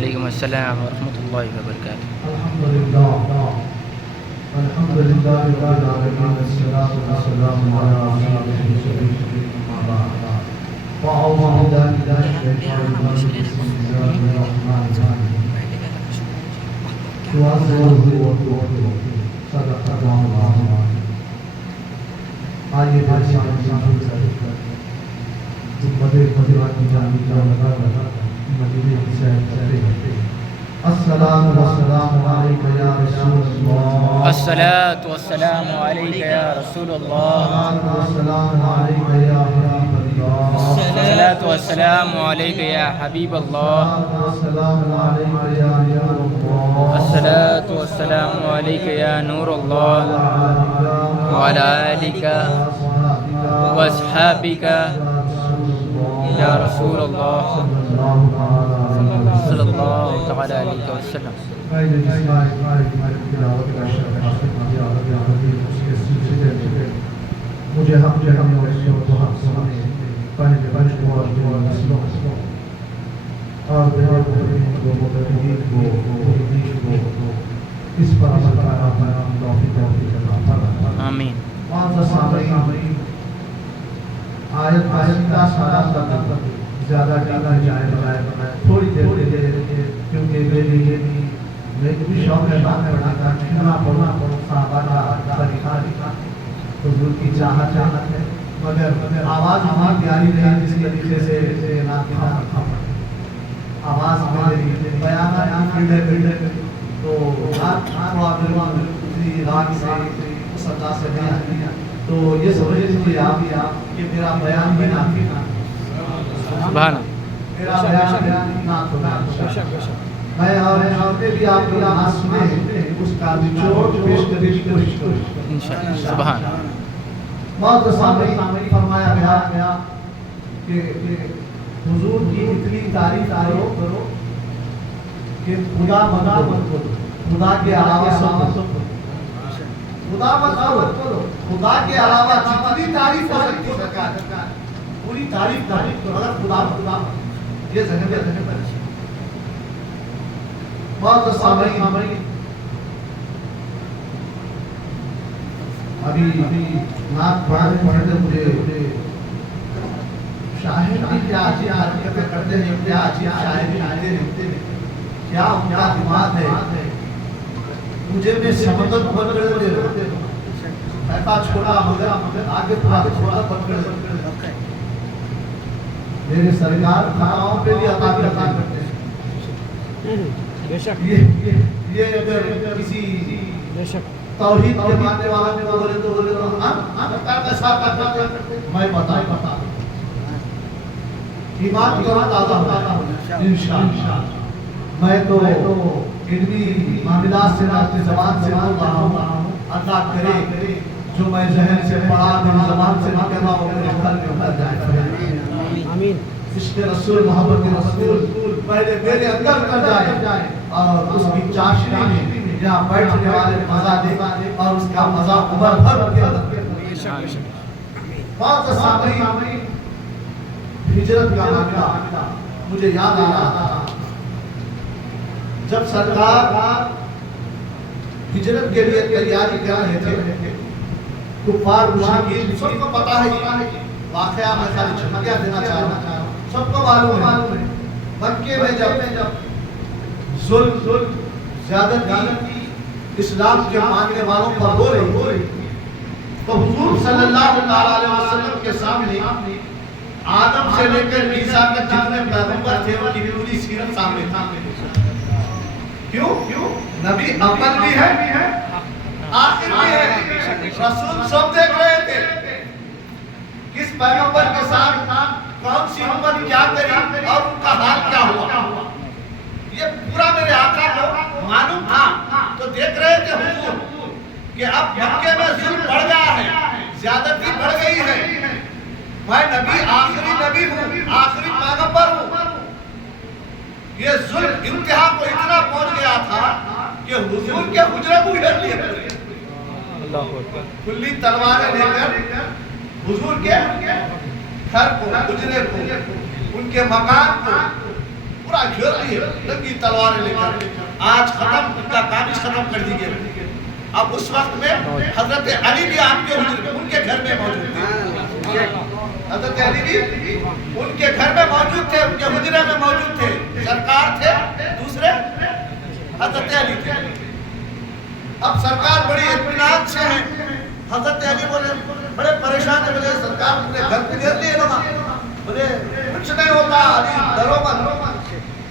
وعلیکم السلام ورحمۃ اللہ وبرکاتہ. الحمد لله رب العالمين والصلاة والسلام على رسول الله. وأعوذ بالله من الشيطان الرجيم. بسم الله الرحمن الرحيم. صدق الله العظيم. آئیے بھائی السلام والسلام علیک یا رسول اللہ. الصلاۃ والسلام علیک یا رسول اللہ. السلام علیک یا حبیب اللہ. الصلاۃ والسلام علیک یا حبیب اللہ. السلام علیک یا نور اللہ. الصلاۃ والسلام علیک یا نور اللہ وعلی آلک واصحابک یا رسول اللہ صلی اللہ تعالی علیہ وسلم. مجھے ہم اس پر عمل آمین. آیت کا سارا زیادہ جائے تھوڑی دیر کے لیے کیونکہ میں بھی شوق ہے بات پڑھنا کا پڑھنا صحابہ کا طریقہ حضور کی چاہت ہے مگر آواز ہماری پیاری رہی جس طریقے سے آواز ہماری بیان ہے تو رات سے اس انداز سے بیان تو یہ سمجھ لیجیے آپ کہ میرا بیان بھی نہ سبحان میرا بیان نہ میں اور نے بھی آپ کو نعت سنے اس کا نچوڑ پیش کرنے کی کوشش کروں انشاءاللہ. سبحان بہت سامنے فرمایا گیا کہ حضور کی اتنی تعریف کرو کہ خدا مت کرو، خدا کے علاوہ سب کرو، خدا مت کرو، خدا کے علاوہ جتنی تعریف ہو سکتی ہے پوری تعریف کرو مگر خدا یہ ذہن میں بہت سامنے ابھی نعت پڑھتے مجھے شاعر بھی کیا عجیب حرکتیں کرتے ہیں، کیا عجیب شاعری لکھتے ہیں، کیا ان کا دماغ ہے. مجھے بھی سمندر بند کر دے ایسا چھوڑا مگر آگے چھوڑا بند کر دے. میرے سرکار کھاؤں پہ بھی عطا کرتے ہیں. یہ اگر کسی توحید کے ماننے والا نے بولے تو میں بتا ایمان کا تازہ ہوتا ہے انشاءاللہ. میں تو علمی معاملات سے اپنی زبان سے بول رہا ہوں. اللہ کرے جو میں ذہن سے پڑھا میری زبان سے نکل رہا ہوں میرے قلب میں اتر جائے. آمین. عشق رسول محبت رسول پہلے میرے اندر اتر جائے اور اس کی چاشنی میں یہاں بیٹھنے والے مزہ دے اور اس کا مزہ عمر بھر کے اندر. بہت سامنے ہجرت کا معاملہ مجھے یاد آ رہا جب سرکار ہجرت کے لیے تیاری کر رہے تھے. کفار مشرکین سب کو پتا ہے واقعہ میں خالی جھمکیاں دینا چاہ رہا ہوں. سب کو معلوم ہے مکے میں جب ظلم زیادتی اسلام کے ماننے والوں پر ہو رہی تو حضور صلی اللہ علیہ وسلم کے سامنے آدم سے لے کر عیسیٰ تک جتنے پیغمبر تھے ان کی پوری سیرت سامنے تھی. کیوں؟ نبی اول بھی ہے آخر بھی ہے. رسول سب دیکھ رہے تھے کس پیغمبر کے ساتھ کون سی امت کیا کری اور ان کا حال کیا ہوا. یہ پورا میرے آقا کو معلوم تھا تو دیکھ رہے تھے حضور کہ اب مکے میں ظلم بڑھ گیا ہے، زیادتی بڑھ گئی ہے. میں نبی آخری نبی ہوں، آخری پیغمبر ہوں. یہ ظلم انتہا کو اتنا پہنچ گیا تھا کہ حضور کے حجرے کو گھیر لیے کھلی تلواریں لے کر حضور کے گھر کو، حجرے کو، ان کے مکان کو پورا طرح گھیر لیے ننگی تلواریں لے کر. آج ختم ان کا کابج ختم کر دی گئی. اب اس وقت میں حضرت علی بھی آپ کے حجرے میں ان کے گھر میں موجود تھے. حضرت علی بھی ان کے گھر میں موجود تھے, ان کے حجرے میں موجود تھے. سرکار تھے دوسرے حضرت علی تھے. اب سرکار بڑی اطمینان سے ہیں. حضرت علی بولے بڑے پریشان ہیں, بولے سرکار پورے گھر پہ گھیر لیے نا. بولے کچھ نہیں ہوتا علی, ڈرو مت,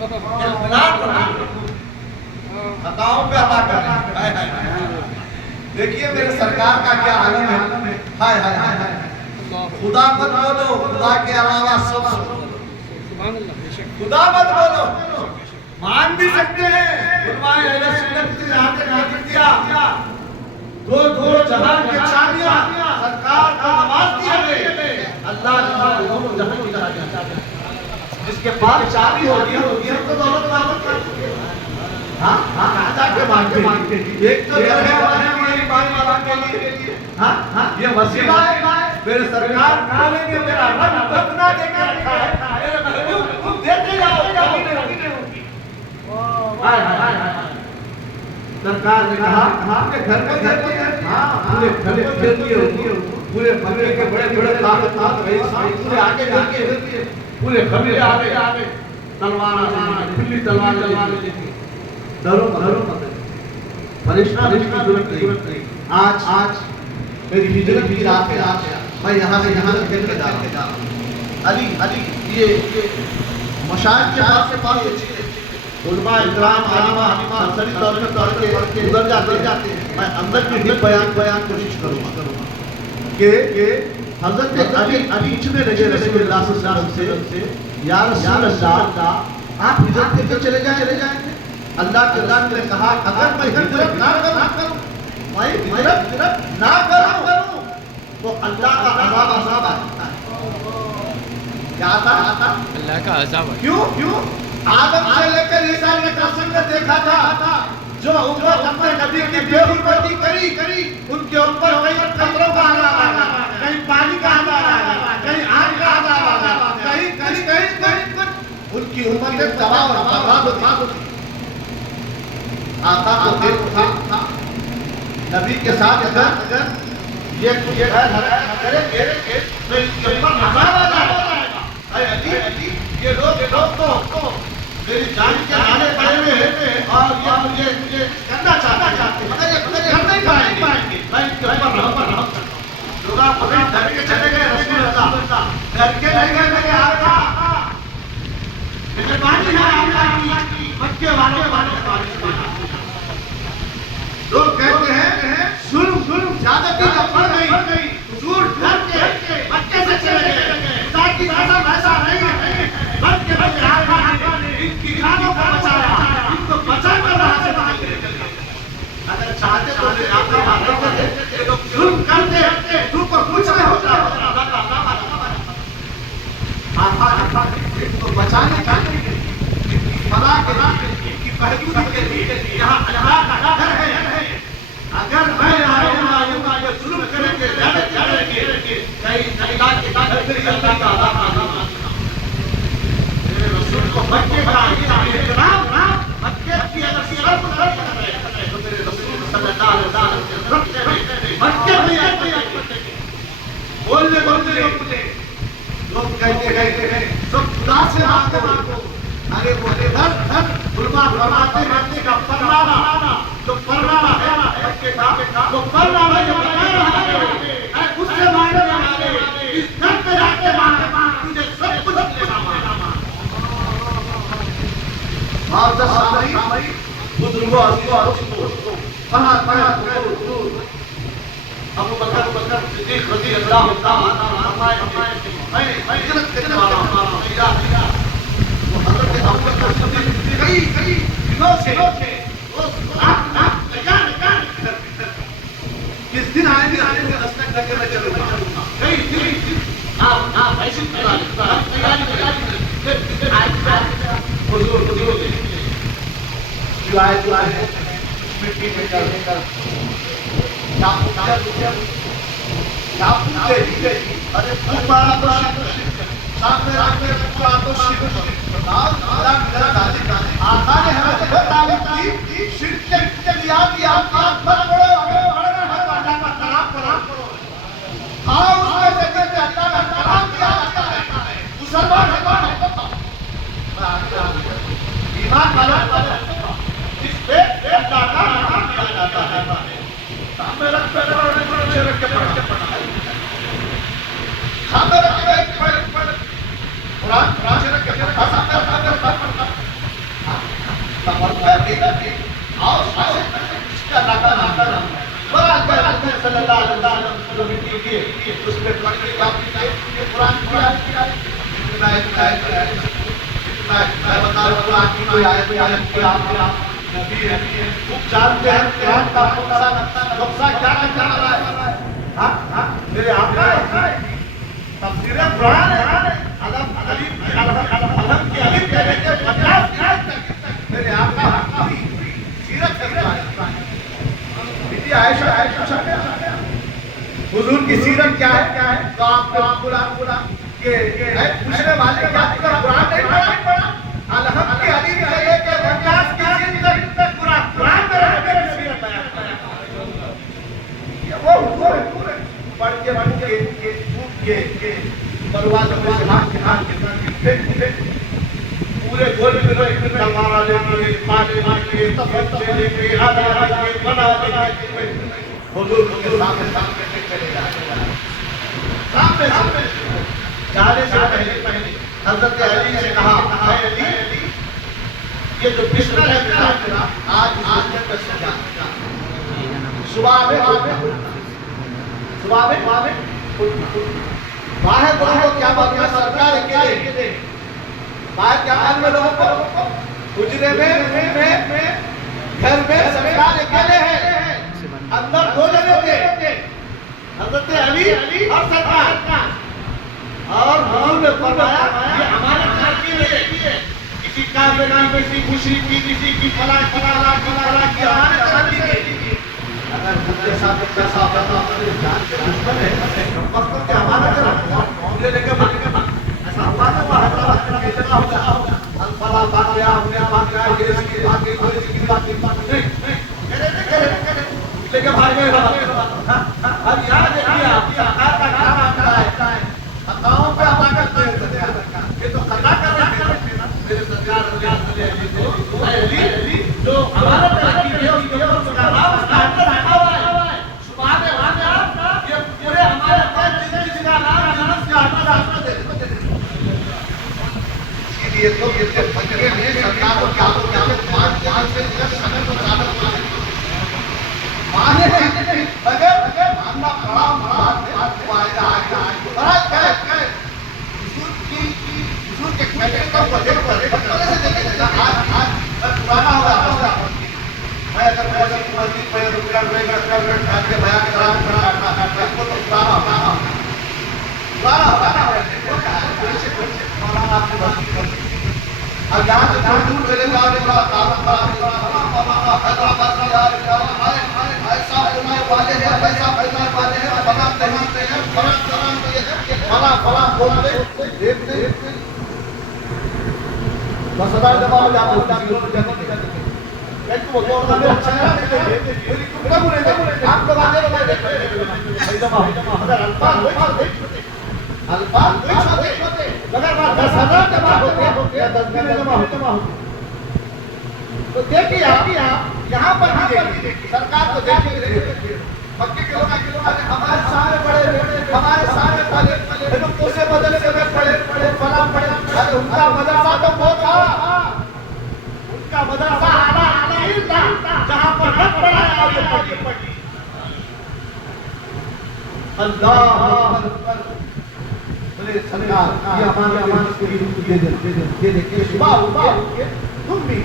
اطمینان کرو, خطاؤں پہ عطا کریں. دیکھیے میرے سرکار کا کیا عالم ہے. ہائے ہائے ہائے, خدا مت بولو, خدا کے علاوہ سب خدا مت بولو. مان بھی سکتے ہیں علماء اہل سنت نے یہاں پہ ذکر کیا دو جہان کے چابیاں سرکار کو نواز دی ہمیں. اللہ دونوں جہان کی چابیاں, جس کے پاس چابی ہوگی ہم تو دولت واپس کر چکے ہیں. ہاں کہاں جا کے مانگتے ہیں. ایک تو گھر ہے ہماری بات والا کے لیے, یہ وسیلہ ہے. میرے سرکار کھا لیں گے, میرا رب اپنا دے کر رکھا ہے. میرے محبوب تم دیتے جاؤ, سرکار نے کہا کہ گھر میں گھر پورے گھر میں گھر دیے, پورے مکے کے بڑے بڑے طاقت پورے آگے جا کے پورے خبریں آگے تلوار کھلی تلوار ڈرو مت, پریشان کی ضرورت نہیں. آج میری ہجرت کی رات ہے, میں یہاں سے نکل کے جا رہا ہوں. علی یہ مشائخ کے پاس علماء اکرام عالمہ سری طور کے گزر جاتے ہیں. میں اندر کی بھی بیان کوشش کروں گا کہ حضرت علی پوچھنے لگے رسول اللہ صلی اللہ علیہ وسلم سے, یا رسول اللہ آپ ہجرت کر کے چلے جائیں. اللہ کے اللہ نے کہا اگر میں ہجرت نہ کروں تو اللہ کا عذاب آتا ہے. کیا آتا؟ اللہ کا عذاب. کیوں؟ آدم سے لے کر عیسیٰ نے قسم نے دیکھا تھا جو امت اپنے نبی کی بے حرمتی کری, ان کے اوپر کہیں قطروں کا عذاب آیا, کہیں پانی کا عذاب آیا, کہیں آگ کا عذاب آیا, کہیں ان کی امتیں تباہ اور برباد ہوتی. آقا کو دل تھا نبی کے ساتھ اگر یہ کریں گے تو ان کے اوپر عذاب آ جائے گا. اے علی, یہ لوگ تو میری جان کے آنے پڑے ہوئے ہیں اور یہ مجھے کرنا چاہتے ہیں, مگر یہ کر نہیں پائیں گے. میں ان کے اوپر رحم کرتا ہوں. لوگ آپ پتہ ڈر کے چلے گئے رسول اللہ, ڈر کے نہیں گئے. میں آقا مہربانی ہے اللہ کی, مکے والے لوگ کہتے ہیں ظلم زیادتی کا پڑ گئی, حضور ڈر کے مکے سے چلے گئے. خدا کی قسم ایسا نہیں ہے, بلکہ آقا نے ان کی جانوں کو بچایا, ان کو بچا کر رہا سے باہر لے چلے. اگر چاہتے تو آقا بات کرتے, یہ لوگ ظلم کرتے, تو کو کچھ نہیں ہوتا. آقا ان کو بچانے کے فلاح کے لیے, ان کی محدودی کے لیے یہاں اللہ کا ڈر ہے. اگر میں آؤں گا یہ ظلم کریں گے, زیادتی کریں گے, کہیں اللہ کے اللہ کا عذاب میرے رسول کو مکے کا احترام, مکے کی اگر شرف کرے تو میرے رسول صلی اللہ علیہ وسلم مکے میں بولنے لوگ کہتے ہیں سب خدا سے مانگو. ارے بولے علماء فرماتے ہیں کا پروانا جو پروانا ہے مکے کا, جو پروانا جو بنا رہا ہے اس سے مانگنے والے اس گھر پہ جا کے مانگ, تجھے سب کچھ لینا مانگا. معزز سامعین, بزرگوں پڑھا ابو بکر صدیق رضی اللہ عنہ میں ہجرت کرنے والا ہوں. حضرت ابو بکر صدیق کئی دنوں سے کس دن آئیں گے رستے لگے میں چلوں گا. کئی دن آپ ایسی حضور جو آئے مٹی میں چلنے کا ارے پورا تو سامنے رکھ کے پورا تو ایمان والا جس پہ اللہ کا نام لیا جاتا ہے سامنے رکھ کر پیچھے رکھ کے پڑھنا سامنے رکھ کے قرآن پیچھے رکھ کے پڑھنا سامنے رکھ کے پڑھنا آؤ اس کا اللہ کا نام ہے صلی اللہ علیہ وسلم اس پہ پڑھنے کا قرآن کیا میں بتا رہا ہوں قرآن کی کوئی آیت کی آپ نبی ہے خوب جانتے ہیں قرآن کا نقصہ کیا کہنا رہا ہے ہاں میرے آقا ہے تفسیر قرآن ہے علم کی علم کہنے کے 50 تک میرے آقا کی سیرت ہے عائشہ حضور کی سیرت کیا ہے تو آپ کو بولا کہ پوچھنے والے کیا قرآن نہیں پڑھا الحمد کی حدیث سے لے کے 50 کی سیرت تک قرآن میں نبی کی سیرت بیان وہ حضور پڑھ کے پرواز میں ہاتھ کے پورے گول میں ایک تلوار لے کے پاس کے تفصیل لے کے آدھا کے بنا کے حضور کے سامنے چلے جاتے سامنے جانے سے پہلے حضرت علی سے کہا اے علی یہ جو بستر ہے میرا آج تک سجا صبح میں باہر کو کیا بات ہے سرکار اکیلے باہر کیا حال میں لوگوں کو حجرے میں گھر میں سرکار اکیلے ہیں اندر دو جنے تھے حضرت علی اور سرکار اور حضور نے فرمایا یہ ہمارے گھر کے لیے کسی کافر کی کسی مشرک کی کسی کی فلاں کی ہمارے گھر کے لیے اگر خود کے ساتھ پیسہ ہوتا تو جان کے دشمن ہے وقت کے ہمارا گھر لے کے ایسا ہوا نہ ہوا حضرت کے جگہ ہوگا الفلا بات گیا ہم نے بات گیا یہ اس کی بات کی بات نہیں لے کے بھاگ گئے اب یاد رکھیے آپ سرکار کا کام آتا ہے خطاؤں پہ عطا کرتے ہیں یہ تو خطا کر رہے ہیں میرے سرکار علی جو ہمارا ترقی ہے اس کے اوپر کا نام اس کا اندر رکھا ہوا ہے سبحان اللہ یہ پورے ہمارے پاس جس کا نام ہے اس کا اندر رکھا دے اسی لیے تو یہ فکرے میں سرکار کو کیا پانچ جان سے سمجھ کو زیادہ مانے نہیں مگر ماننا بڑا بات فائدہ بڑا کہ حضور کے کہنے کا وجہ سے دیکھیں آج پرانا ہوگا میں اگر مسجد میں رکن کے بیان کرا کو تو پرانا اب یہاں سے دور چلے جاؤ بڑا تعلق ایسا والے ہیں ایسا والے ہیں بنا تہماتے ہیں فلاں بولتے دیکھتے بس ہزار جمع ہو جاتا تو دیکھیے یہاں پر سرکار کو دیکھیے مکے کے لوگ ہمارے سارے پڑھے ہمارے سارے پڑھے دوسرے مدرسے میں پڑھے فلاں پڑھے ان کا مدرسہ تو وہ تھا ان کا مدرسہ اعلیٰ تھا جہاں پر حق پڑھایا اور یہ پڑھی اللہ اکبر بولے سرکار یہ امانت دے دے کہ صبح تم بھی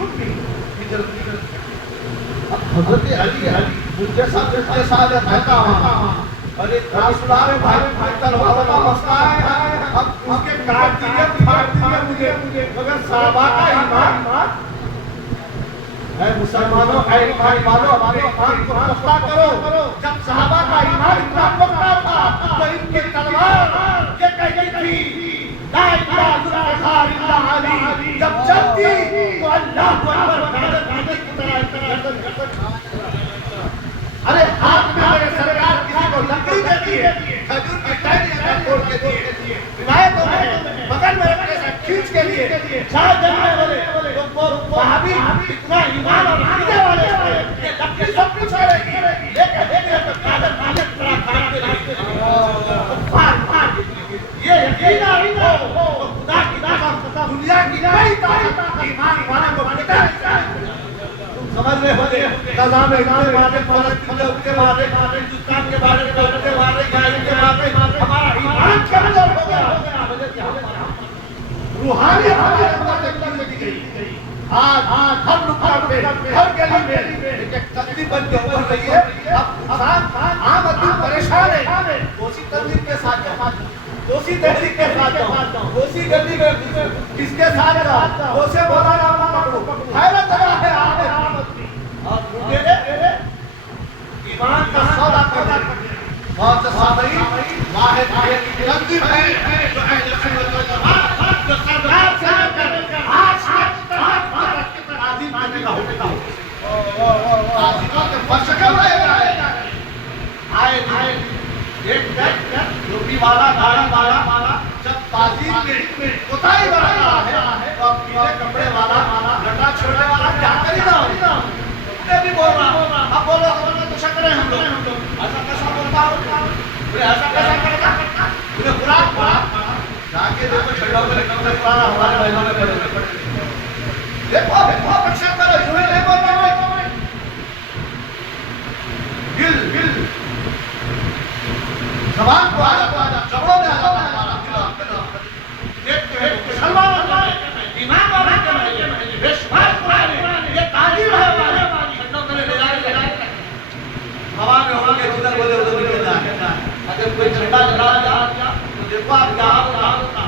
حضرت علی مجھے ساتھ رہتا ہوں ارے راسدار بھائی تلوار کا مسئلہ ہے اب اس کے کاٹ دیے پھاڑ دیے مجھے مگر صحابہ کا ایمان اے مسلمانوں اے ایمان والو اپنے ایمان کو پختہ کرو جب صحابہ کا ایمان اتنا پختہ تھا تو ان کی تلوار یہ کہتی تھی لا الہ الا علی جب چلتی تو اللہ اکبر ارے ہاتھ میں میرے سرکار کسی کو لکڑی دیتی ہے کھجور کی ٹہنی میں توڑ کے دیے روایتوں میں بغل میں رکھنے سے کھینچ کے لیے چار جنگیں والے تو وہ بنے ہوئے نظام اقتدار فلسطین کے بارے ہندوستان کے بارے ہمارا ایمان کمزور ہو گیا روحانیت ہمارے اندر تکمیل لگی گئی آج ہر نقطہ پہ ہر گلی میں ایک تقریب بن کے ابھر رہی ہے اب عام آدمی پریشان ہے دوسری تنظیم کے ساتھ دوسری تحریک کے ساتھ دوسری گلی میں کس کے ساتھ دوسرے مولانا حیرت ہے عام آدمی اور میرے ایمان کا سودا کرنے بہت سامعین واحد تنظیم ہے جو اہل سنت والجماعت جو سردار سے لے کر آج تعظیم کرنے کا حکم تعظیموں کے فرشکل رہے گا آئے ایک روپی والا داڑا جب تعظیم میں کوتاہی برت رہا ہے تو پیلے کپڑے والا لٹا چھوڑنے والا کیا کری رہا میں بھی بول رہا اب بولو تو شکرے ہم لوگ ایسا کیسا بولتا ہوں ایسا کیسا کرتا انہیں خوراک جا کے دیکھو چھڑاؤ کے لکھنے پرانا ہمارے بھائیوں میں پڑے دیکھو پرشن کرو یوں نہیں بول رہا گل زبان کو آجا چبڑوں میں آجا سلمان ایمان والا کے مہینے بے شمار قرآن یہ تعلیم ہے ہماری چھنڈوں کے لے جائے ہوا میں ہوں گے جدھر بولے ادھر بھی جائے اگر کوئی چھنڈا جلا دیا تو دیکھو آپ کیا ہوتا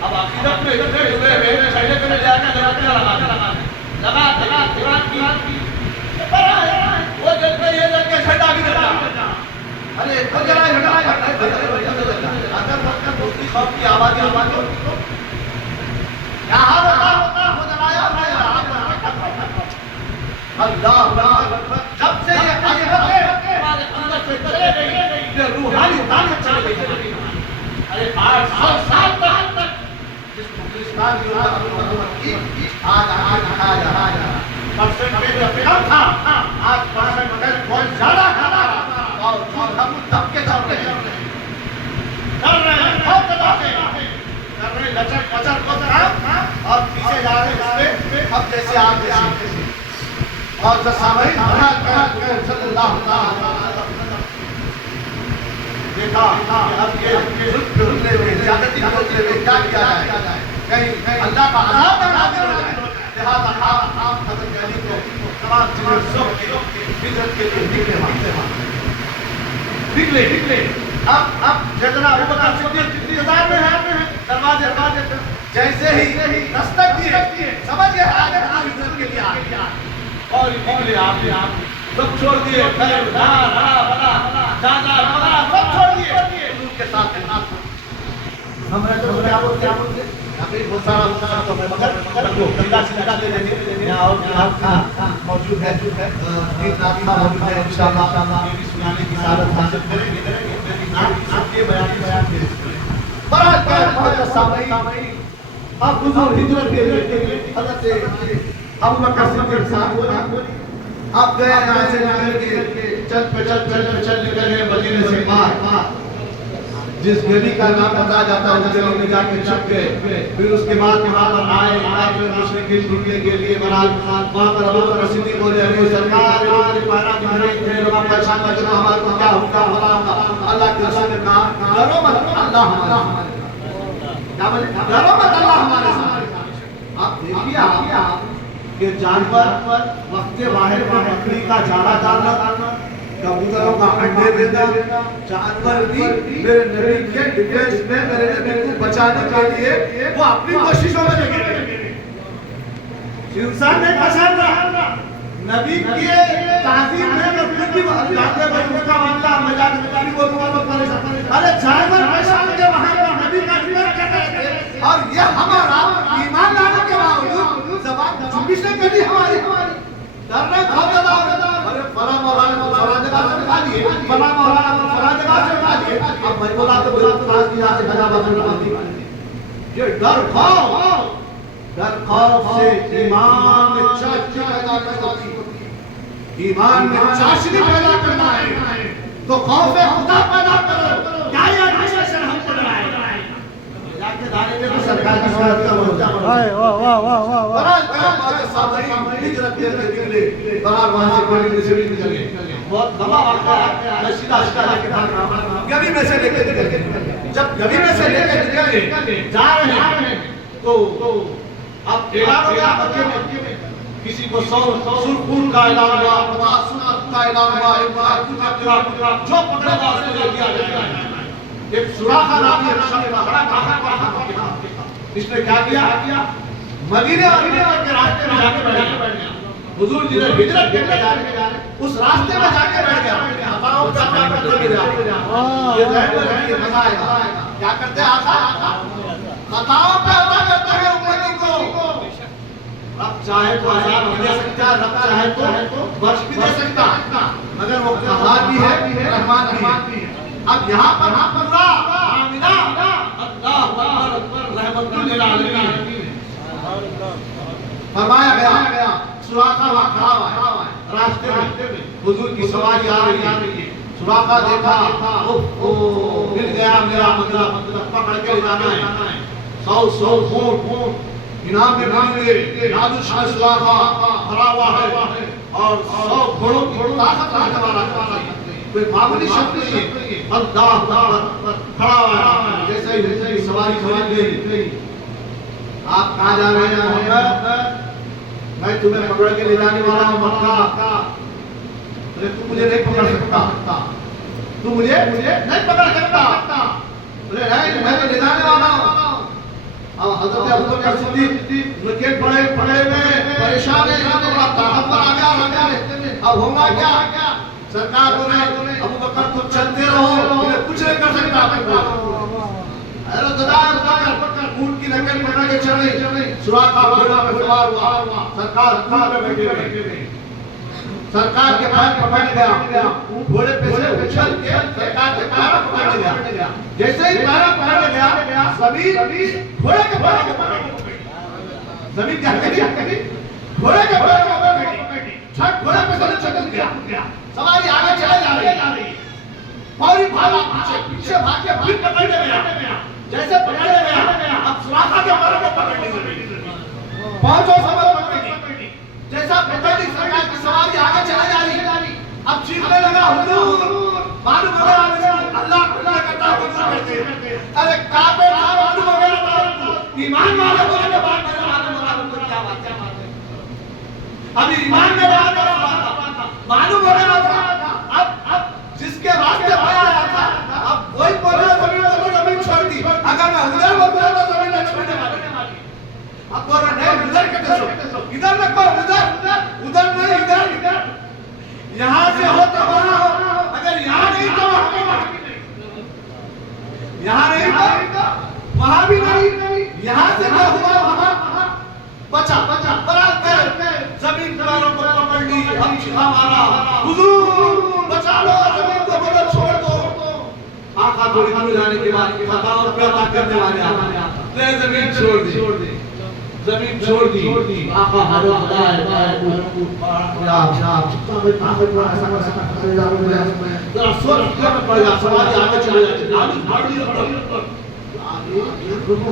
اب عقیدت میں ادھر ڈبے ہوئے چھنڈے کے لے جانا لگا دیوان کی وہ جل کے یہ جل کے چھنڈا بھی دلا ارے تو جرا اگر وقت دوسری خوف کی آبادی کیا حال ہوتا وہ جلایا اللہ جب سے یہ حقیقت ہے ہمارے اندر سے چلے گئی یہ روحانی طاقت چلے گئی ارے 800 سال تک جس پاکستان کی آج پرسنٹیج کم تھا آج پرسنٹیج بہت زیادہ تھا اور ہم دب کے چل رہے ہیں بہت دباتے کر رہے لچک پچک کو طرح اور پیچھے جا رہے اس پہ اب جیسے آپ جیسے اور سامعین بنا کر صلی اللہ علیہ وسلم دیکھا کہ اب یہ ظلم ہونے میں زیادتی ہونے میں کیا کیا جائے کہیں اللہ کا عذاب نہ نازل ہو جائے لہذا آپ حضرت علی کو تمام چیزیں سب کے ہجرت کے لیے نکلے اب جتنا ابو بکر صدیق انتظار میں ہے دروازے جیسے ہی دستک دیے سمجھ گئے آگے ہجرت کے لیے آگے اور نکلے آپ سب چھوڑ دیے خیر بلا جانا بلا سب چھوڑ دیے حضور کے ساتھ ہم تو کیا بولتے ابھی بہت سارا تو مگر کو گنگا سے لگا دے دیں یہاں اور موجود ہے تین رابطہ موجود ہے انشاءاللہ یہ بھی سنانے کی سعادت حاصل کریں گے آپ کے بیان کے برات کا بہت سامعین اب حضور ہجرت کے لیے حضرت ابو بکر صدیق صاحب بولی اب گئے یہاں سے نکل کے چل نکل گئے مدینے سے باہر جس گلی کا نام بتایا جاتا ہے اس گلی میں جا کے چھپ گئے پھر اس کے بعد وہاں پر آئے کافر مشرکین ڈھونڈنے کے لیے وہاں پر ابو بکر صدیق بولے ارے سرکار ہمارے پہلا جبرائیل تھے لوگ پریشان لگ رہا ہمارے کو کیا ہوگا بھلا اللہ کے رسول نے کہا ڈرو مت اللہ ہمارے کیا بولے ڈرو مت اللہ ہمارے ساتھ آپ دیکھیے آپ کہ جانور وقت واحد میں بکری کا چارہ ڈالنا کبوتروں کا انڈے دینا جانور بھی میرے نبی کے ڈیفنس میں میرے نبی کو بچانے کے لیے وہ اپنی کوششوں میں لگے انسان نہیں پہچان رہا نبی کے تعظیم میں تو پھر بھی جانتے بچوں کا معاملہ مجاز مجاری بولوں گا تو پریشان ارے جانور پریشان کے وہاں پر نبی کا ڈیفنس کر رہے تھے اور یہ ہمارا ایمان لانے کے باوجود زبان چوبیس نے کبھی ہماری ڈر رہے بہت زیادہ ارے فلاں مولانا فلاں جگہ سے نکال دیے فلاں مولانا فلاں جگہ سے نکال دیے اب میں بولا تو بولا تو آج کی یہاں سے بھجا بازو نکال دی یہ ڈر خوف سے ایمان میں چاشنی پیدا کرتی ایمان میں چاشنی پیدا کرنا ہے تو خوف خدا پیدا کرو کیا یہ ہمیشہ سے ہم کو ڈرائے جا کے دھارے دیتے تو سرکار کی سنت کا ہوتا ہے. بہرحال پاک صاحب ہجرت کر کے نکلے. بہرحال وہاں سے کوئی سے نکلے. بہت لمبا واقعہ ہے. میں سیدھا لے کے بھاگ رہا ہوں. گوی میں سے لے کے نکلے. جب گوی میں سے لے کے نکلے جا رہے ہیں تو اب اعلان ہو گیا مکے میں. کسی کو 100 سرخون کا اعلان ہوا, 50 سنت کا اعلان ہوا, جو پکڑے گا اس کو دے دیا جائے گا. ایک سراخہ نامی ایک شخص بڑا طاقتور تھا. اس نے کیا کیا؟ مدینے کے راستے میں جا کے بیٹھ گیا. حضور جی نے ہجرت کر کے جا رہے اس راستے میں جا کے بیٹھ گیا. خطاؤں کا کیا کرتے گیا. یہ ذہن میں رکھیے, مزہ آئے گا. کیا کرتے آقا؟ خطاؤں پہ عطا کرتے ہیں امتی کو. رب چاہے تو عذاب بھی دے سکتا ہے, رب چاہے تو بخش بھی دے سکتا ہے, مگر وہ قہار بھی ہے, رحمان بھی ہے. اب یہاں پر پورا آمینہ اللہ اکبر رحمت للعالمین فرمایا گیا. سراخہ وہاں کھڑا ہوا ہے راستے میں, حضور کی سواری آ رہی ہے. سراخہ دیکھا, مل گیا میرا مطلب, پکڑ کے لے جانا ہے. 100 خون انعام میں مل گئے. نازش کا سراخہ کھڑا ہوا ہے اور 100 گھوڑوں کی طاقت رکھنے والا کوئی معمولی شخص نہیں ہے. اللہ اکبر کھڑا ہوا ہے. جیسے ہی سواری کھڑی گئی, آپ کہاں جا رہے ہیں محمد؟ میں تمہیں پکڑ کے لے جانے والا ہوں مکہ. تو مجھے نہیں پکڑ سکتا, تو مجھے نہیں پکڑ سکتا. نہیں, میں تو لے جانے والا ہوں. حضرت ابوبکر صدیق لکیر پڑے میں پریشان ہے. طاقتور آ گیا. اب ہوگا کیا؟ سرکار بولے ابوبکر تم چلتے رہو, انہیں کچھ نہیں کر سکتا. حضرت ابوبکر اونٹ کی نکل پکڑ کے چلے. سراخہ گھوڑا پہ سوار ہوا. سرکار اونٹ پہ بیٹھے ہوئے. سرکار کے پیر پکڑ گیا. گھوڑے پہ سے اچھل کے سرکار کے پیر پکڑ گیا. جیسے ہی پیر پکڑ گیا, زمین گھوڑے کے پیر کے پکڑ گئی. زمین کیا کہی؟ گھوڑے کے پیر کے پکڑ گئی. چھٹ گھوڑے پہ سے چکل گیا. سواری آگے چلے جا رہی. فوری بھاگا پیچھے بھاگ کے پھر پکڑنے گیا. جیسے پکڑنے گیا, اب سراخہ کے پیر کو پکڑ لی. پہنچو سبب پکڑ لی. جیسا پکڑ لی, سرکار کی سواری آگے چلے جا رہی. اب چیخنے لگا حضور. معلوم ہو گیا اللہ کرتا حضور کرتے. ارے کافر تھا, معلوم ہو گیا تھا. ایمان والے ہونے کے بعد میرے معلوم کو کیا بات ہے. ابھی ایمان میں رہا تھا, معلوم ہو گیا تھا. اب جس کے راستے آیا تھا, اب وہی بول رہا زمین چھوڑ دی. اگر میں ادھر بول رہا تو زمین نہ چھوڑنے والی. اب بول رہا نہیں, ادھر کہتے سو, ادھر رکھو, ادھر نہیں, ادھر. یہاں سے ہو تو وہاں ہو, اگر یہاں نہیں تو وہاں نہیں, تو وہاں بھی نہیں. یہاں سے جو ہوا وہاں بچا. زمین پیروں کو پکڑ لی. ہم چیخا مارا, حضور بچا لو, زمین کو بولو چھوڑ دو. آقا تھوڑی دور جانے کے بعد خطاؤں پہ عطا کرنے والے آقا زمین چھوڑ دی. زمین چھوڑ دی. آقا ہمارا خدا ہے. ذرا سوچ کر پڑ گیا. سواری آگے چلے جاتے.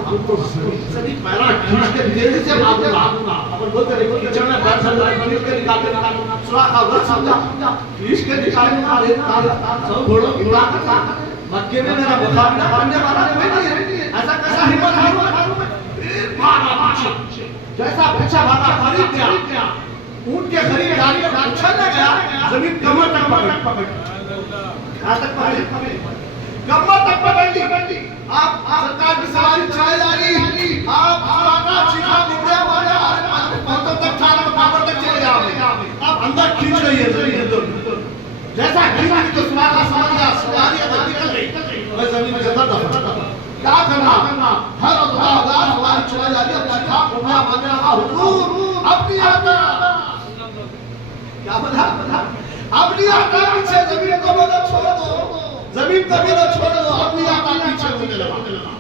ہم تو سبھی پیرا کھینچ کے تیزی سے بھاگنا. اپن بولتے رہے کہ چلنا پیر سے کھینچ کے نکالتے. سراخہ ور سمجھا کھینچ کے نکالنے سب گھوڑوں کی طاقت. مکے میں میرا مقابلہ کرنے والا نہیں ہے. ایسا کیسا ہمت ہے. جیسا پیچھا بھاگا قریب گیا, اونٹ کے قریب گاڑی اچھلنے گیا. زمین کمر تک پکڑ کمر تک پکڑ لی. آپ سرکار کی سواری چلے جا رہی. آپ سراخہ چیخا گھوڑے والا پہنچوں تک چھانا کمر تک چلے جا رہے. آپ اندر کھینچ رہی ہے زمین. جیسا کھینچ تو سراخہ سمجھ گیا سواری ادھر نکل گئی. میں زمین کے اندر دفن. کیا کرنا؟ ہر اللہ سواری چلا جا رہی. اب چیخا گھوڑا ماننے لگا, حضور اب نہیں آتا. کیا بولا؟ اب نہیں آتا پیچھے. زمین کو بولو چھوڑ دو. زمین کو بولو چھوڑ دو. اب نہیں آتا پیچھے ہونے لگا.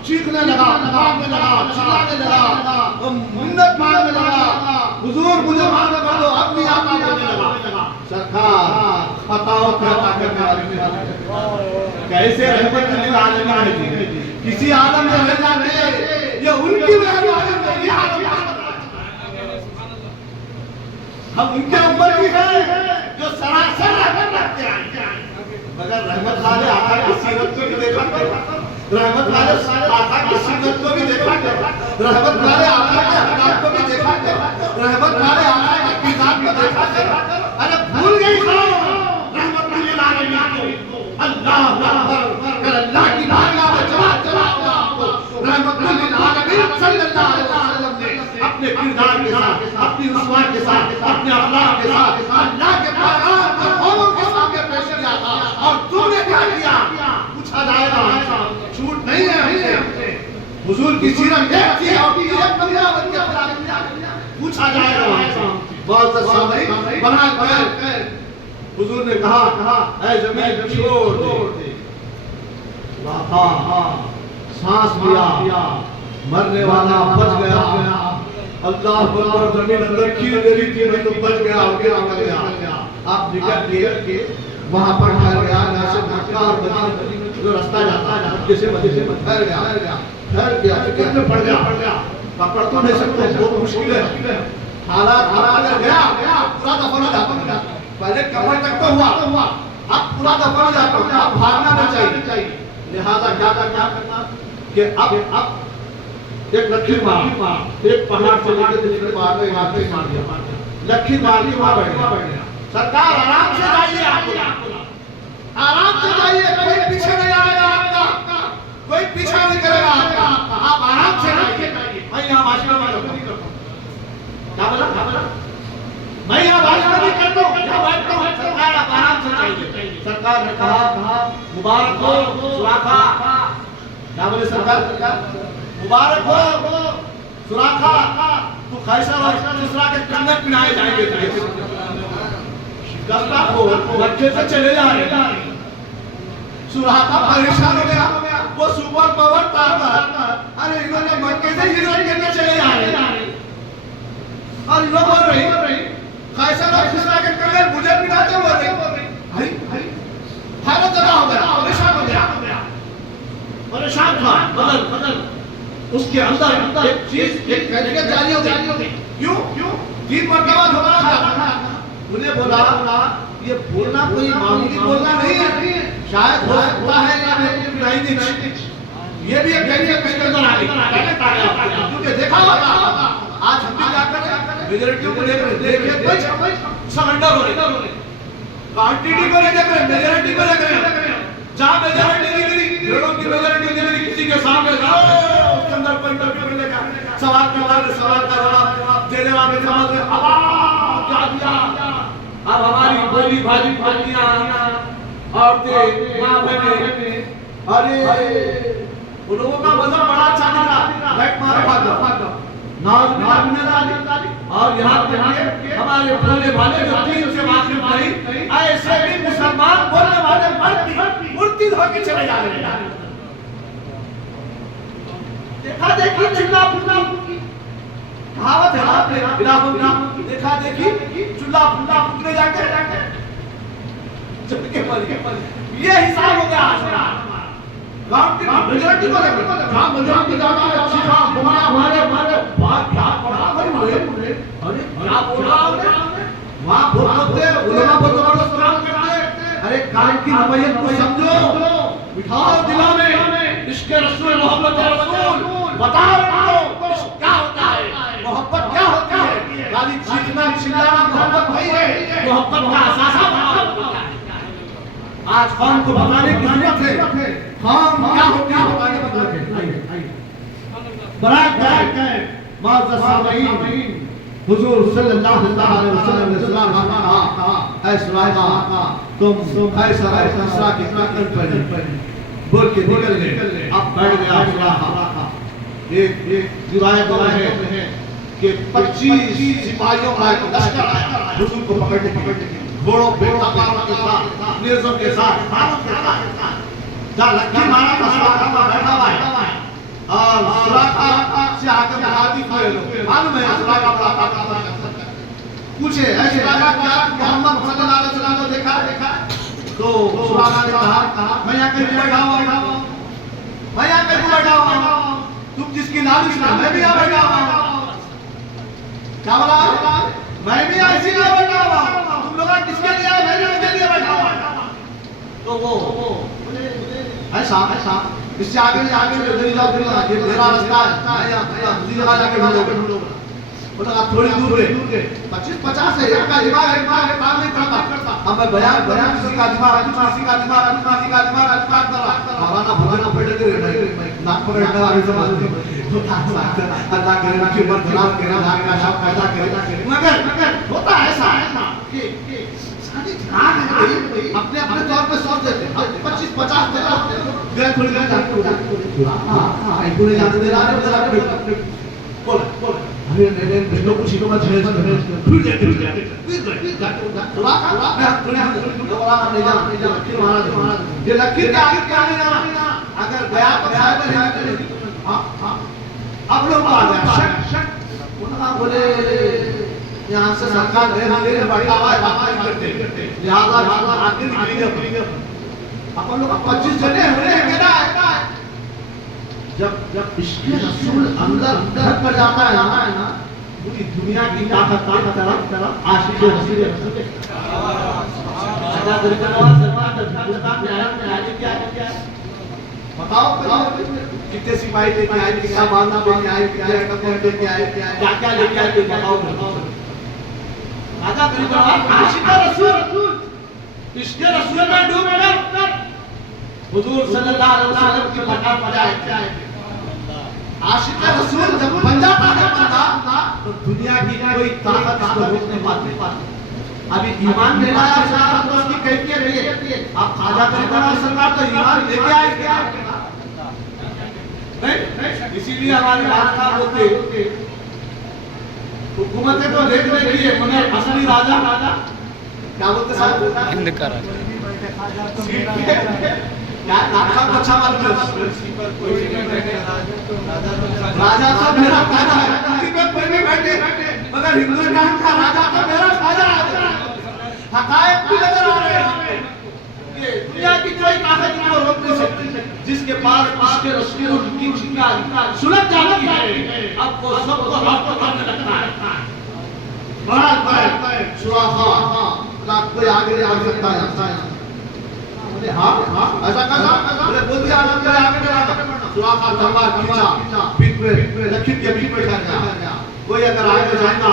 چیخنے لگا, مانگنے لگا, چلانے لگا, منت مانگنے لگا. حضور مجھے معاف کر دو, اب نہیں آتا بولنے لگا. سرکار خطاؤں پہ عطا کرنے والے کیسے رحمت للعالمین ہے. کسی عالم میں رہ جاتے کہ ان کی مہربانی میں یہ حال ہم ان کے امتی ہیں جو سراسر رحمت رکھتے ہیں، مگر رحمت والے آقا کی سیرت کو بھی دیکھا کرو، رحمت والے آقا کی سنت کو بھی دیکھا کرو، رحمت والے آقا کے اخلاق کو بھی دیکھا کرو، رحمت والے آقا کی عقیدات کو دیکھا کرو۔ ارے بھول گئی رحمت للعالمین کو، اللہ اکبر کر اللہ کی بارگاہ میں جواب چلاؤ آپ کو۔ رحمت للعالمین صلی اللہ علیہ وسلم نے اپنے کردار کے ساتھ، اپنی اسوا کے ساتھ، اپنے اخلاق کے ساتھ اللہ کے پیغام کو قوموں کے سامنے پیش کیا تھا، اور تم نے کیا کیا؟ پوچھا جائے گا، چھوٹ نہیں ہے ہم سے، حضور کی سیرت ایک تھی اور ایک نمونہ بن کے پوچھا جائے گا۔ معزز سامعین، بنا کر حضور نے کہا اے زمین چھوڑ دے، سانس لیا، مرنے والا بچ گیا، اللہ اکبر، زمین اندر کھیر دے رہی تھی میں تو بچ گیا، آگے نکل گیا۔ آپ نکل کے وہاں پر ٹھہر گیا، جیسے مکہ اور مدینہ جو راستہ جاتا ہے جیسے مدینے میں ٹھہر گیا، فکر میں پڑ گیا، پکڑ تو نہیں سکتے، بہت مشکل ہے، حالات اگر گیا پورا دفن ہو جاتا، پہلے کمر تک تو ہوا، اب پورا دفن ہو جاتا، اب بھاگنا نہ چاہیے، لہذا کیا کرنا کہ اب ایک لکیر مار، ایک پہاڑ سے لے کے دوسرے پہاڑ میں مار دیا، لکیر مار کے وہاں بیٹھ گیا۔ سرکار آرام سے جائیے، آرام سے جائیے، کوئی پیچھے نہیں آئے گا آپ کا، کوئی پیچھا نہیں کرے گا آپ کا، آپ آرام سے جائیے۔ میں یہاں معاشرہ نہیں کرتا ہوں، کیا بولا؟ میں یہاں معاشرہ نہیں کرتا ہوں، یہاں بیٹھتا ہوں، سرکار آپ آرام سے جائیے۔ سرکار نے کہا مبارک ہو سراخا، کیا بولے سرکار؟ مبارک ہو سراخا، تو خیصر اور کسریٰ کے کنگن پہنائے جائیں گے، شکستہ کو مکے سے چلے جا رہے۔ سراخا پریشان ہو گیا، وہ سپر پاور طاقت، ارے انہوں نے مکے سے ہجرت کرنے چلے جا رہے، اور انہوں بول رہی خیصر اور کسریٰ کے کنگن مجھے پہناتے بول رہی، حیرت زدہ ہو گیا، پریشان تھا، بدل اس کے اندر ایک چیز، ایک کیفیت جاری ہو گئی، کیوں؟ 3 مرتبہ دھوکہ کھایا تھا، انہیں بولا یہ بولنا کوئی معمولی بولنا نہیں ہے، شاید ہو سکتا ہے یہ بھی ایک کیفیت کے اندر آ گئی، کیونکہ دیکھا ہوگا آج ہم بھی کیا کریں، میجورٹی کو دیکھیں کوئی سرنڈر ہو رہے، کوانٹیٹی کو نہیں دیکھ رہے، میجورٹی کو دیکھ رہے، جہاں میجورٹی نہیں ملی، بھیڑوں کی میجورٹی نہیں ملی، کسی کے سامنے جاؤ اس کے اندر کوئی انٹرویو کرنے کا سوال کا جواب دینے والے سمجھ رہے، کیا دیا؟ اب ہماری بولی بھاجی پھلیاں عورتیں ماں بہنیں، ارے ان لوگوں کا مذہب بڑا اچھا نکلا، بیٹھ مارے بھاگا، ناز بنا اور یہاں پہ ہمارے بھولے بھالے جو دین سے واقف نہیں، ایسے بھی مسلمان بولنے والے مرتد ہو کے چلے جا رہے ہیں۔ دیکھا دیکھی چلا پھلا کہاوت ہے آپ نے دیکھا دیکھی چلا پھلا پھکنے جا کے چپکے پڑی، یہ حساب ہو گیا آج گاؤں کی میجورٹی کو لے کر جہاں میجورٹی جانا ہے اچھی کام گھمایا ہمارے بات کیا پڑھا بھائی ہوئے، ارے کیا بولا وہاں بھوکتے علماء بہت زبردست کام کرتے، ارے کام کی نوعیت کو سمجھو، بٹھاؤ دلوں میں عشق رسول محبت رسول، بتاؤ عشق کیا ہوتا ہے، محبت کیا ہوتی ہے، خالی چیخنا چلانا محبت نہیں ہے، محبت کا اثاثہ ہوتا ہے۔ آج قوم کو بتانے کی ضرورت ہے، قوم کیا ہوتی ہے بتانے کی ضرورت ہے۔ برائے معزز سامعین، حضور صلی اللہ علیہ وسلم نے کہا اے سراخا تم خیصر اور کسریٰ کے کنگن پہنے، بول کے نکل گئے، اب بیٹھ گیا سراخا۔ ایک روایت ہے کہ 25 سپاہیوں کا ایک لشکر آیا حضور کو پکڑنے کے لیے، گھوڑوں پہ تلواروں کے ساتھ، نیزوں کے ساتھ، بھالوں کے ساتھ، جہاں لکھی مارا تھا سراخا بیٹھا ہوا ہے، اور سراخا سے آگے بہادی کھڑے لوگ، معلوم ہے سراخا بڑا طاقتور ہے، پوچھے اے سراخا کیا محمد صلی اللہ علیہ وسلم کو دیکھا؟ تو سراخا نے کہا میں یہاں کہیں بیٹھا ہوا ہوں، میں یہاں کہیں بیٹھا ہوا ہوں، تم جس کی لالچ میں میں بھی آ بیٹھا ہوا. کیا بولا؟ میں بھی ایسی لیے بیٹھا ہوا. تم لوگ کس کے لیے آئے؟ میں بھی اس کے لیے بیٹھا ہوا. تو وہ ایسا اس سے آگے ادھر جاؤ, یہ میرا رستہ ہے, میں یہاں دوسری جگہ جا کے ڈھونڈو. بولا تھوڑی دور ہے, 25-50 ہے, ایک کا دماغ کام نہیں کرتا. اب میں بیان کسی کا دماغ کر رہا. بھگانا پڑے گا, ناک پکڑنے والے سمجھتے اللہ کرے نا کہ خلاف کرے نا کا شب پیدا کرے. مگر ہوتا ایسا کہ اپنے طور پہ سوچ دیتے ہیں 25-50 گئے تھوڑی گئے جاتے دے رہا ہے. بول کچھ ہی مت لکیر کے آگے کیا نہیں جانا. اگر گیا تو اب لوگ آ گیا بولے یہاں سے سرکار دے بیٹھا ہوا ہے, بات نہیں کرتے, لہٰذا آگے نکلی گئے. اپن لوگ 25 جنے ہوئے ہیں. کہنا ہے جب عشق رسول اندر گھر پر جاتا ہے نا, پوری دنیا کی طاقت طرف عاشق رسول بتاؤ کتنے سپاہی لے کے آئے, کیا باندھا لے کے آئے, لے کے آئے, کیا لے کے آئے, بتاؤ. عاشق رسول عشق رسول میں ڈوب کر حضور صلی اللہ علیہ وسلم کی مقام پر جائے. عاشق رسول جب بن جاتا ہے بندہ تو دنیا کی کوئی طاقت اس کو روک نہیں پاتی. ابھی ایمان لے لایا ساتھ تو اس کی کیفیت ہے. اب خواجہ غریب سرکار تو ایمان لے کے آئے کیا نہیں, اسی لیے ہماری بادشاہ ہوتے حکومتیں تو دیکھنے کے لیے مگر اصلی راجا کیا بولتے صاحب ہند کا راجا راجا تو میرا خواجہ ہے, کسی پہ کوئی بھی بیٹھے, مگر ہندوستان کا راجا تو میرا خواجہ ہے. حقائق بھی نظر آ رہے ہیں. دنیا کی کوئی طاقت ان کو روک نہیں سکتی. جس کے پاس عشق رسول کی چنگاری سلگ جاتی ہے, اب وہ سب کو ہاتھ پکڑنے لگتا ہے. بڑا سراخا کوئی آگے نہیں آ سکتا ہے. ایسا کہا بول دیا آگے سراخا تلوار کھینچا, پیٹ پہ لکیر کے پیٹ پہ چڑھ گیا. کوئی اگر آگے جائے گا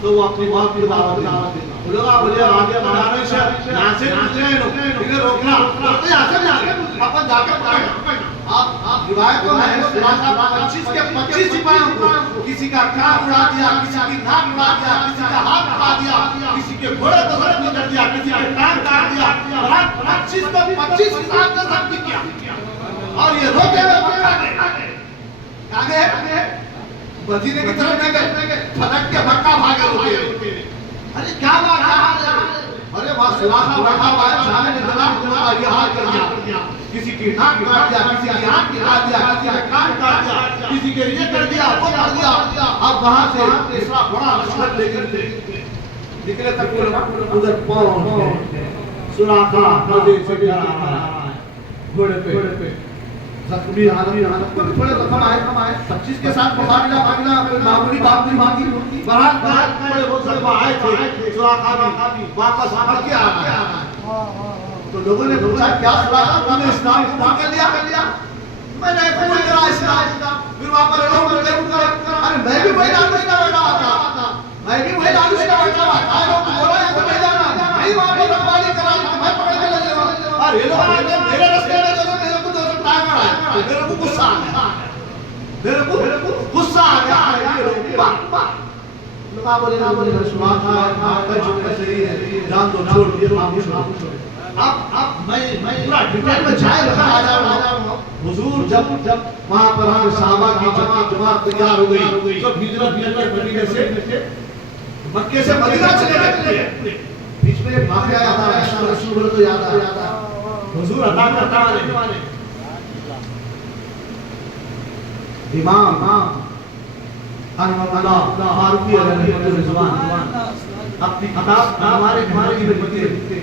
تو وہ اپنی موت کی دعوت دینا. لوگا بولے آگے بڑھانے سے یہاں سے گزرے انہیں روکنا, یہاں سے بھی آگے اپن جا کر پکڑنا. آپ روایتوں میں سراخا 25 کے 25 سپاہیوں کو کسی کا کان اڑا دیا, کسی کی ناک اڑا دیا, کسی کا ہاتھ اڑا دیا, کسی کے گھوڑے کو زخمی کر دیا, کسی کے کان کاٹ دیا. 25 کو 25 حساب سے زخمی کیا اور یہ روتے ہوئے پکڑا گئے. آگے مدینے کی طرف لے گئے, پھٹک کے بھکا بھاگے ہوتے. ارے کیا بات ہے, ارے وہاں سراخا بیٹھا ہوا ہے, جانے نے جناب یہ حال کر دیا, کسی کی ناک کاٹ دیا, کسی کی آنکھ کاٹ دیا, کسی کا کان کاٹ دیا, کسی کے یہ کر دیا, وہ کر دیا. اب وہاں سے تیسرا بڑا لشکر لے کر نکلے تک ادھر پہنچ گئے. سراخا مدینے سے جا رہا ہے گھوڑے پہ, زخمی حالت پر تھوڑے زخم آئے 25 کے ساتھ مقابلہ معمولی بات نہیں مانگی. بہرحال تھوڑے وہ زخم آئے تھے. سراخا بھی واپس آ کے آ گیا. تو لوگوں نے پوچھا کیا سراخا تم نے اسلام کر لیا؟ میں نے قبول کرا اسلام. پھر وہاں پر لوگ ارے میں بھی وہی لالچ کا بیٹا تھا, میں بھی وہی لالچ کا بیٹا تھا. لوگ بولا ہے تو نہیں جانا, نہیں وہاں پر رکھوالی کرا, میں پکڑ کے لے جاؤں. اور یہ لوگ میرے رستے میں جو میرے کو میرے کو غصہ آ گیا, میرے کو غصہ آ گیا. لوگا بولے سراخا صحیح ہے, جان تو چھوڑ دیا, خاموش ہو. اب میں پورا ڈیٹیل میں جائے رہا ہوں. حضور جب وہاں پر صحابہ کی جماعت تیار ہو گئی, جب ہجرت مدینے سے مکے سے مدینہ چلے گئے, بیچ میں ایک واقعہ یاد آ رہا ہے, رسول تو یاد آ رہا. حضور عطا کرتا والے امام اللہ فاروقی علیہ الرضوان اپنی کتاب ہمارے لیے لکھتے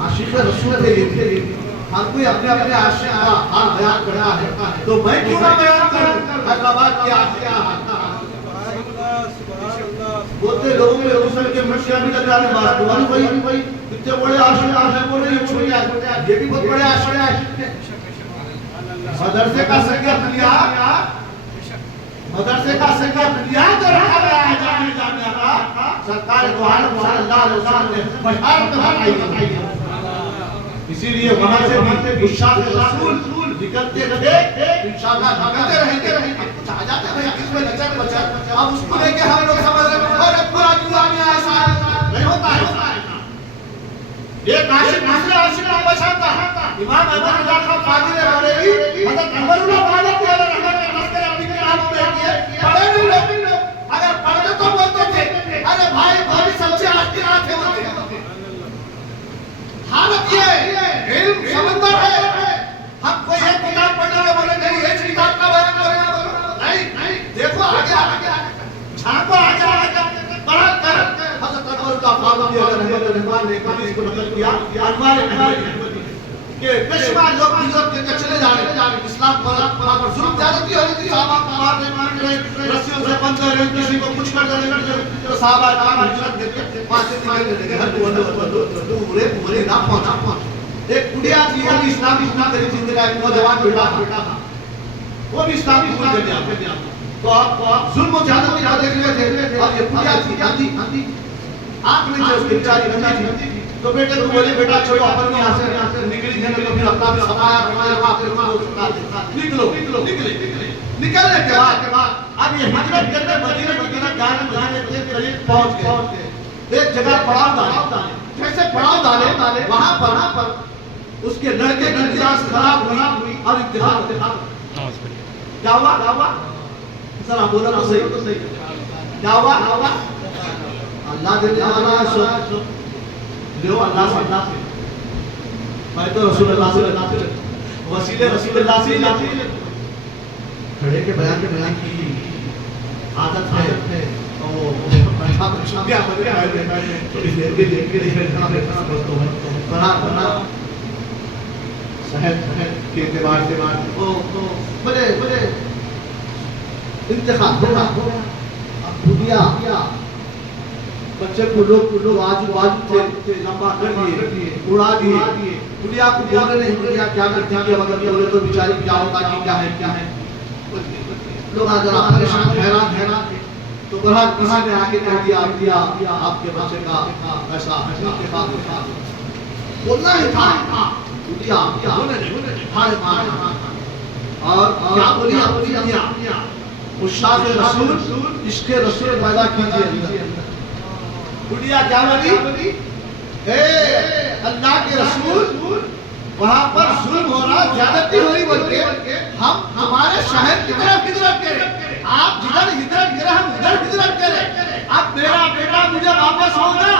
عاشق رسول تھے. ہر کوئی اپنے اپنے عاشق کا حال بیان کرتا ہے، تو میں کیوں نہ بیان کروں حیدرآباد کے عاشق کا حال؟ بولتے لوگوں میں غسل کے مشیاں بھی لگ رہے بات دوبارہ بھائی اتنے بڑے عاشق ہیں بول رہے ہیں چھوڑی یہ بھی بہت بڑے عاشق ہیں۔ مدرسے کا سنگت لیا، مدرسے کا سنگت لیا جو رکھا گیا ہے جامعہ کا، سرکار دو عالم صلی اللہ علیہ وسلم نے بشارت بتائی ہے۔ اسی لیے وہاں سے بھی ارشاد رسول نکلتے رہے، انشاءاللہ نکلتے رہیں گے۔ کچھ آ جاتے ہیں اس میں لچک بچک، اب اس کو لے کے ہم لوگ سمجھ رہے ہیں اور پورا جامعہ ایسا نہیں ہوتا ہے۔ ایک عاشق دوسرے عاشق کو بچاتا ہے۔ امام احمد رضا خان فاضل بریلوی حضرت عمر اللہ فاضل علیہ رحمت کے تذکرے اپنی کتابوں میں کیے، پڑھے نہیں لوگ، اگر پڑھتے تو بولتے تھے ارے بھائی بھائی سب سے آخر تھے ہوتے ہیں۔ حالت یہ علم سمندر ہے، ہم کوئی ایک کتاب پڑھنے کے بولے نہیں ایک کتاب کا بیان کرنا نہیں، دیکھو آگے آگے جھانکو آگے آگے پڑھا کر۔ حضرت عمر اللہ فاضل علیہ رحمت نے ایک حدیث کو نقل کیا انوار احمدی کہ بشمار لوگ ہجرت کر کے چلے جا رہے، اسلام پر ظلم زیادتی ہو رہی تھی، صحابہ کو مارنے مان رہے، رسیوں سے بندھے رہے، کسی کو کچھ کر رہے، تو صحابہ کرام ہجرت کر کے وہاں سے نکلنے لگے، ہر پورے پورے نہ پہنچا۔ ایک بڑھیا تھی وہ بھی اسلامی اسلام کری تھی، کا ایک نوجوان بیٹا تھا وہ بھی اسلامی اسلام کر گیا، تو آپ ظلم و زیادتی نہ دیکھ رہے تھے، اور یہ بڑھیا تھی گاندھی آنکھ نہیں تھے اس کی بیچاری گندی تھی، تو بیٹے کو بولے بیٹا چھوڑو اپن یہاں سے نکلی جانے کو، پھر اپنا بھی سمایا فرمایا وہاں پھر نکلو نکلنے کے بعد اب یہ ہجرت کرنے مدینہ جانے کے قریب پہنچ گئے، ایک جگہ پڑاؤ ڈالے، جیسے پڑاؤ ڈالے وہاں پر اس کے لڑکے کی مزاج خراب ہوئی اور اتحاد کیا ہوا ذرا بولا تو صحیح کیا ہوا؟ اللہ دے دیوانا سو دیو اللہ سے میں تو رسول اللہ سے وسیلے رسول اللہ سے کھڑے کے بیان کی عادت ہے، تو شکریہ تھوڑی دیر کے دیکھ کے بنا صحت کے اعتبار سے بڑے انتخاب اب دنیا بچے کو لوگ آجو تھے لمبا کر دیے، اڑا دیے، دنیا کو بولے نہیں دنیا کیا کرتی ہے، مگر بولے تو بیچاری کیا ہوتا کہ کیا ہے لوگ آج پریشان حیران تھے، تو برحال کسی نے آگے کہہ دیا آپ کے بچے کا ایسا کے بعد بولنا ہی تھا دنیا ہائے ماں، اور کیا بولی دنیا اشاق رسول عشق رسول پیدا کیجئے۔ دنیا کیا بولی؟ اے اللہ کے رسول وہاں پر ظلم ہو رہا، زیادتی ہو رہی، بول کے ہم ہمارے شہر کی طرف ہجرت کریں، آپ جدھر ہجرت کریں ہم ادھر ہجرت کریں، اب میرا بیٹا مجھے واپس ہوگا۔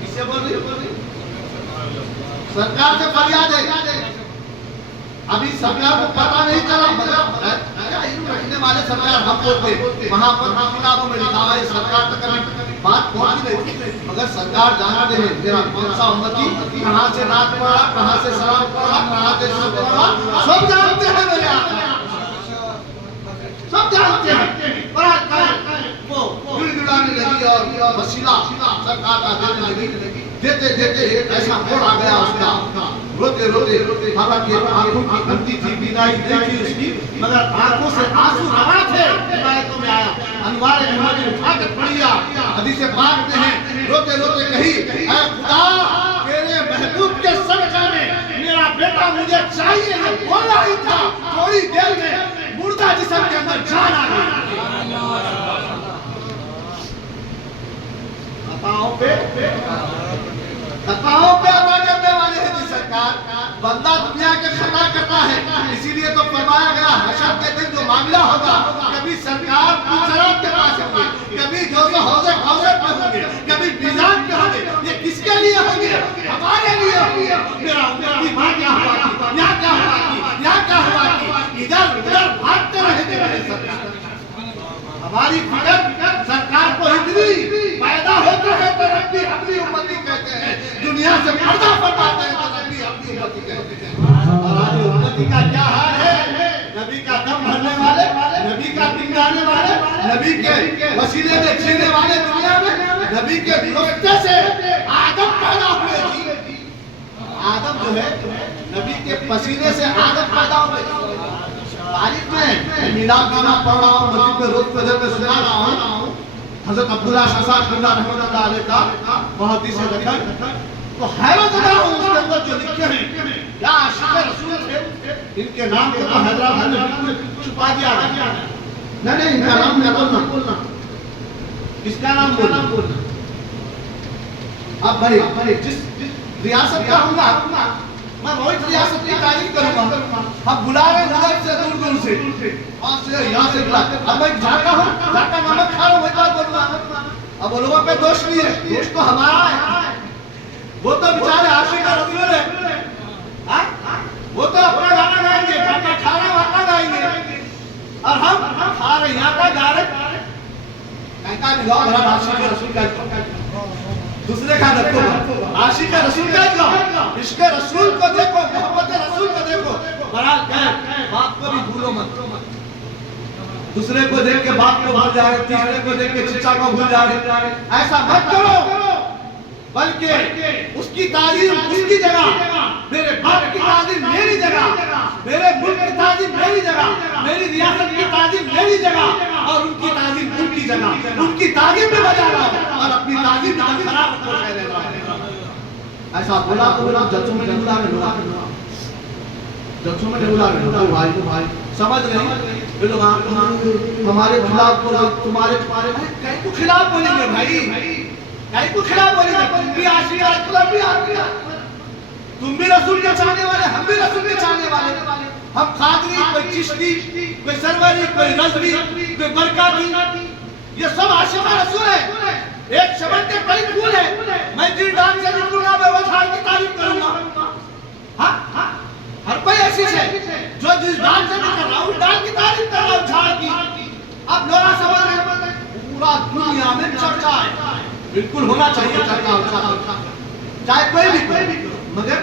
کس سے بول رہی؟ سرکار سے فریاد ہے، ابھی سرکار کو پتہ نہیں چلا، مگر علم رکھنے والے سرکار ہم ہوتے، وہاں پر کتابوں میں لکھا ہوا ہے، سرکار تک کبھی بات پہنچی نہیں تھی، مگر سرکار جانتے ہیں میرا کون سا امتی کہاں سے نعت پڑھا، کہاں سے سلام پڑھا، کہاں سے شکر پڑھا، سب جانتے ہیں میرے آقا، سب جانتے ہیں۔ وہ گڑ گڑانے لگی اور وسیلہ سرکار کا دینے لگی، دیتے ایک ایسا موڑ آ گیا اس کا، روتے حالانکہ آنکھوں کی بندی تھی، بینائی نہیں تھی اس کی، مگر آنکھوں سے آنسو روا تھے۔ روایتوں میں آیا انوار احمدی اٹھا کے پڑھیا، حدیث پاک میں ہے، روتے کہی اے خدا تیرے محبوب کے صدقہ میں میرا بیٹا مجھے چاہیے، یہ بولا ہی تھا، تھوڑی دیر میں مردہ جسم کے اندر جان آ گئی۔ خطاؤں پہ عطا کرنے والے ہیں سرکار، بندہ دنیا کے خطا کرتا ہے، اسی لیے تو فرمایا گیا حشر کے دن جو معاملہ ہوگا، کبھی سرکار پوچھرات کے پاس ہوں گے، کبھی جو حوض کوثر پہ ہوں گے، کبھی میزان پہ ہوں گے، یہ کس کے لیے ہوں گے؟ ہمارے لیے ہوں گے۔ میرا امتی ماں کیا ہوا کی، یا کیا ہوا کی، یا کیا ہوا کی، ادھر ادھر بھاگتے رہے تھے میرے سرکار۔ ہماری فکر سرکار کو اتنی پیدا ہوتے ہیں تو ربی اپنی امتی کہتے ہیں، دنیا سے پردہ فرما امتی کا کیا حال ہے؟ نبی کا دم بھرنے والے، نبی کا پنگانے والے، نبی کے وسیلے میں جینے والے دنیا میں، نبی کے نطفے سے آدم پیدا ہوئے جی۔ آدم جو ہے نبی کے پسینے سے آدم پیدا ہوئے۔ تاریخ میں میلاد گانا پڑھ رہا ہوں، مسجد میں روز فجر میں سنا رہا ہوں، حضرت عبداللہ شاہ قبلہ رحمۃ اللہ علیہ کا محدث دکن، تو حیرت زدہ ہوں اس کے اندر جو لکھے ہیں کیا عاشق رسول تھے، ان کے نام کو تو حیدرآباد میں بالکل چھپا دیا گیا۔ نہیں ان کا نام نہیں بولنا، اس کا نام بولنا۔ اب بھائی جس ریاست کا ہوں گا میں وہی ریاست کی تعریف کروں گا۔ اب بلا رہے ہیں سے دور دور سے، وہاں سے یہاں سے بلا، اب میں جھاکا ہوں، جھاکا نمک کھا رہا ہوں، وہی بات بولوں گا۔ اب وہ لوگوں پہ دوش نہیں ہے، دوش تو ہمارا ہے، وہ تو بیچارے عاشق رسول ہے، وہ تو اپنا گانا گائیں گے، جھاکا کھا رہے وہاں کا گائیں گے، اور ہم کھا رہے یہاں کا گا رہے، کہتا بھی گاؤ بھرا عاشق رسول کا دوسرے کا رکھو، عاشق رسول کا گاؤ، عشق رسول کو دیکھو، محبت رسول کو دیکھو، برحال کہے باپ کو بھی بھولو مت، دوسرے کو دیکھ کے باپ کو بھول جائے، تیسرے کو دیکھ کے چچا کو بھول جائے، ایسا مت کرو، بلکہ اس کی تعظیم اس کی جگہ، میرے باپ کی تعظیم میری جگہ، میرے ملک کی تعظیم میری جگہ، میری ریاست کی تعظیم میری جگہ، اور ان کی تعظیم ان کی جگہ، ان کی تعظیم میں بجا رہا ہوں اور اپنی تعظیم میں خراب ہو رہا ہوں۔ ایسا بولا تو بولا، جلسوں میں نہیں بلا رہے، جلسوں میں نہیں بلا رہے، بھائی سمجھ نہیں، یہ لوگ ہمارے خلاف بولو، تمہارے کہیں کو خلاف بولیں گے بھائی، کہیں کو خلاف بولیں گے، تم بھی عاشق رسول، بھی عاشق، تم بھی رسول کے چاہنے والے، ہم بھی رسول کے چاہنے والے، ہم قادری، کوئی چشتی، کوئی سروری، کوئی رضوی، کوئی برکاتی، یہ سب عاشق رسول ہے۔ ایک شبد کے کئی پھول ہیں، میں دل ڈال سے نکلوں گا، میں وجھال کی تعریف کروں گا، ہر کوئی ایسی ہے جو جس ڈال سے نکل رہا ہوں، ڈال کی تعریف کر رہا ہوں، جھاڑ کی۔ اب لوگا سمجھ رہے پورا دنیا میں چرچا ہے، بالکل ہونا چاہیے چرچا، چاہے کوئی بھی، مگر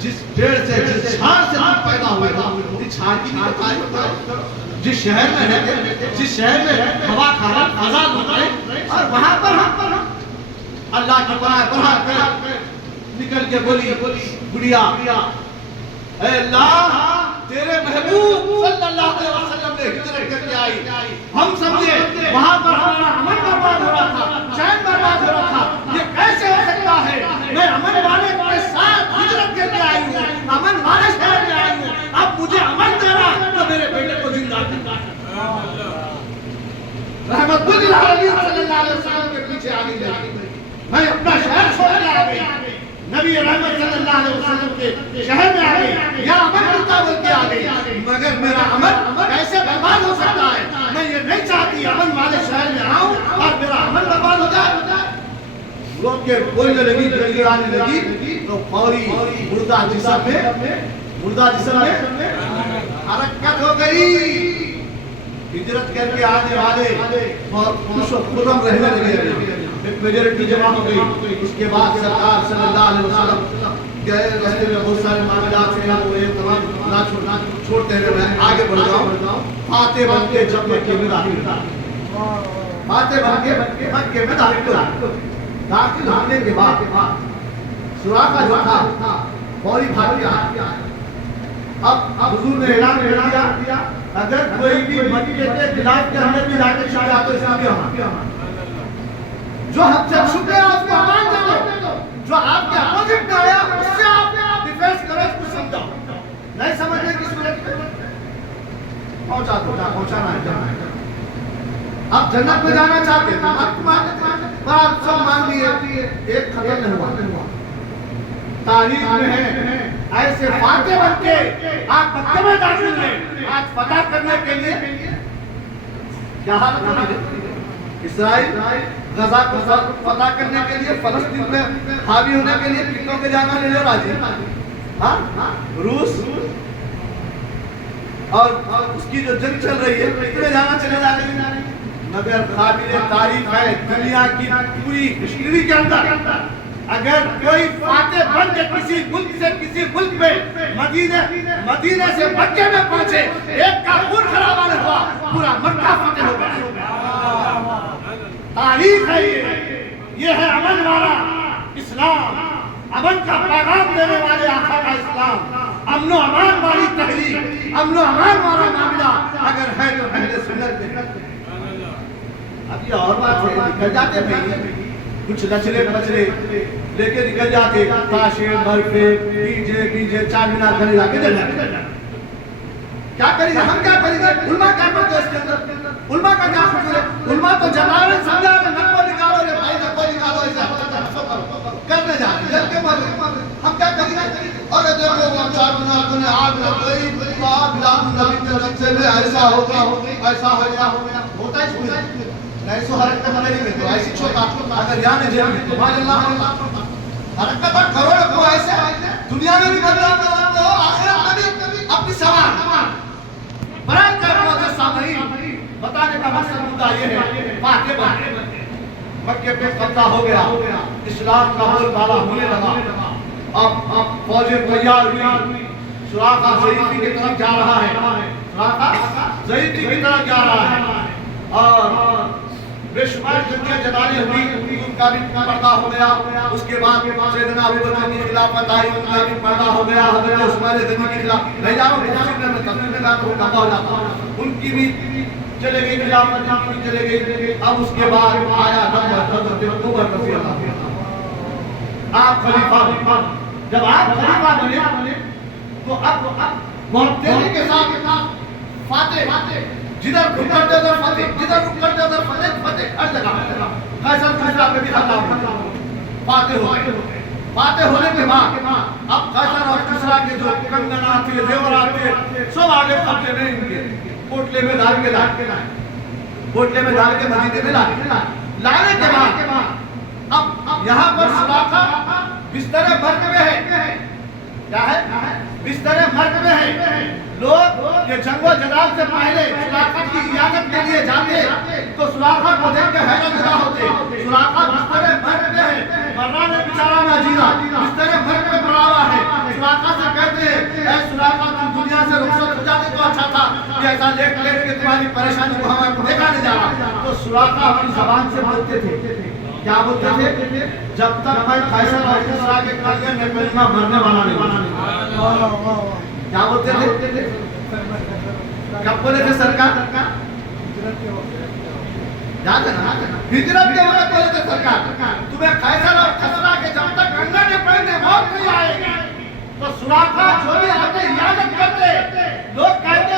جس پیڑ سے جس جھاڑ سے تم پیدا ہوئے گا اس جھاڑ کی بھی تعریف کرو۔ جس شہر میں رہتے، جس شہر میں ہوا کھانا آزاد ہوتا ہے، اور وہاں پر ہم اللہ کی پناہ کر نکل کے بولی بڑھیا، اے اللہ تیرے محبوب صلی اللہ علیہ وسلم نے ہجرت کر کے آئی، ہم سمجھے وہاں پر ہمارا امن برباد ہو رہا تھا، چین برباد ہو رہا تھا، یہ کیسے ہو سکتا ہے؟ میں امن والے کے ساتھ ہجرت کر کے آئی ہوں، امن والے شہر میں آئی ہوں، اب مجھے امن دینا تو میرے بیٹے کو زندہ کرنا ہے۔ رحمت للعالمین صلی اللہ علیہ وسلم کے پیچھے آ گئی، میں اپنا شہر چھوڑ کے آ گئی، نبی رحمت صلی اللہ علیہ وسلم کے شہر میں آ گئی، یا امن ملتا بول کے آ گئی، مگر میرا امن کیسے برباد ہو سکتا ہے؟ میں یہ نہیں چاہتی امن والے شہر میں آؤں اور میرا امن برباد ہو جائے۔ لوگ کے بولنے لگی، گڑگڑ آنے لگی، تو فوری مردہ جسم میں حرکت ہو گئی، ہجرت کر کے آنے والے اور خوش و خرم رہنے لگے، ایک میجورٹی جمع ہو گئی۔ اس کے بعد سرکار صلی اللہ علیہ وسلم گئے، راستے میں بہت سارے معاملات سے ہوئے، تمام نہ چھوڑتے ہوئے میں آگے بڑھ جاؤں، فاتح بن کے جب مکے میں داخل ہوا، فاتح بن کے مکے میں داخل ہوا، داخل ہونے کے بعد سراقہ جو تھا فوری بھاگ گیا۔ اب حضور نے اعلان کر دیا اگر کوئی بھی مکے کے خلاف کے اندر بھی لاتے شاہ تو اس میں جو ہم سے شکر ہے آپ کو امان جاؤ، جو آپ کے اپوزٹ میں آیا اس سے آپ ڈیفینس کرو، اس کو سمجھاؤ، نہیں سمجھنے کی صورت پہنچانا ہے جنت۔ آپ جنت میں جانا چاہتے ہیں، آپ پر آپ سب مان لیے، ایک ختم نہیں ہوا، تاریخ میں ہے ایسے فاتح بن کے آپ مکے میں داخل ہیں، آج فتح کرنے کے لیے کیا حالت ہوئی؟ اسرائیل غزہ کو فتح کرنے کے لیے، فلسطین میں حاوی ہونے کے لیے کتنوں کے جانا لے لے راضی، روس اور اس کی جو جنگ چل رہی ہے کتنے جانا چلے جا رہے ہیں، مگر قابل تعریف ہے دنیا کی پوری ہسٹری کے اندر اگر کوئی فاتح بن کے کسی ملک سے کسی ملک میں مدینے سے مکے میں پہنچے، ایک کا خون خرابہ نہیں ہوا، پورا مکہ فتح ہو گیا۔ تاریخ ہے یہ ہے امن والا اسلام، امن کا پیغام دینے والے آقا کا اسلام، امن و امان والی تحریک، امن و امان والا معاملہ اگر ہے تو اہل سنت میں۔ اب یہ اور بات ہے، نکل جاتے بھائی کچھ لچلے پچلے لے کے نکل جاتے، تاشے برفے ڈی جے چار مینار گھر جا کے دل جاتے۔ کیا کریں گے ہم، کیا کریں گے؟ علماء کیا کرتے ہیں اس کے اندر؟ علماء کا کیا قصور ہے؟ علماء تو جناب سمجھا کہ نقو نکالو رے بھائی، نقو نکالو، ایسا کرنے جا رہے ہیں کے مر ہم کیا کریں گے؟ اور دیکھو وہ چار مینار کو نے آگ لگائی، بلال نبی کے رقصے میں ایسا ہو گیا، ایسا ہو گیا، ہوتا ہے ایسو حرکت نہیں میں تو ایسی چھوٹا اگر یہاں جیل میں تو ماج اللہ حرکت کرو رکھو ایسے دنیا میں بھی بدلام کرو، آخرت میں بھی اپنی سوال برائے کر موجہ سامنین بتانے کا مقصد مدعا یہ ہے۔ باقی مکے پہ قبضہ ہو گیا، اسلام کا بول بالا ہونے لگا، اب فوجیں تیار ہوئی، سراقہ ضعیفی کی طرف جا رہا ہے، سراقہ ضعیفی کی طرف جا رہا ہے، اور بے شمار دنیا جدالی ہوئی، ان کا بھی پردہ ہو گیا۔ اس کے بعد سیدنا ابو بکر کی خلافت آئی، ان کا بھی پردہ ہو گیا۔ حضرت عثمان غنی کی خلافت نہیں جا رہا ہوں، میں تفصیل میں بات کرتا ہو جاتا ہوں، ان کی بھی چلے گئی خلافت، ان کی چلے گئی۔ اب اس کے بعد آیا حضرت عمر رضی اللہ عنہ، آپ خلیفہ بنے۔ جب آپ خلیفہ بنے تو اب معتدلی کے ساتھ فاتح، جدھر رک کرتے ادھر فتح، جدھر رک کرتے ادھر فتح، فتح ہر جگہ۔ قیصر کسریٰ پہ بھی حملہ ہوا، فاتح ہو گئے۔ فاتح ہونے کے بعد اب قیصر اور کسریٰ کے جو کنگنات تھے، زیورات تھے، سب آگے قبضے میں ان کے پوٹلے میں ڈال کے لائے، پوٹلے میں ڈال کے مدینے میں لانے کے بعد اب یہاں پر سراقہ بستر مرگ میں ہے۔ کیا ہے؟ بستر مرگ میں ہے۔ لوگ یہ جنگ و جدال سے پہلے سراقہ کی عیادت کے لیے جاتے تو سراقہ کو دیکھ کے حیرت زدہ ہوتے۔ سراقہ بستر مرگ میں ہے، مرنا نے بیچارہ ناجیرہ بستر مرگ میں پڑا ہوا ہے۔ سراقہ سے کہتے ہیں اے سراقہ تم دنیا سے رخصت ہو جاتے تو اچھا تھا، کہ ایسا لیٹ کے تمہاری پریشانی کو ہمیں دیکھا نہیں جا رہا۔ تو سراقہ اپنی زبان سے بولتے تھے، کیا بولتے تھے؟ جب تک میں قیصر اور کسریٰ کے کنگن میں کلمہ مرنے والا نہیں۔ کیا بولتے تھے؟ کب بولے تھے سرکار؟ یاد ہے نا؟ ہجرت کے وقت بولے تھے سرکار تمہیں قیصر اور کسریٰ کے جب تک کنگن میں پہننے موت نہیں آئے گی۔ تو سراقہ جو بھی آتے عیادت کرتے، لوگ کہتے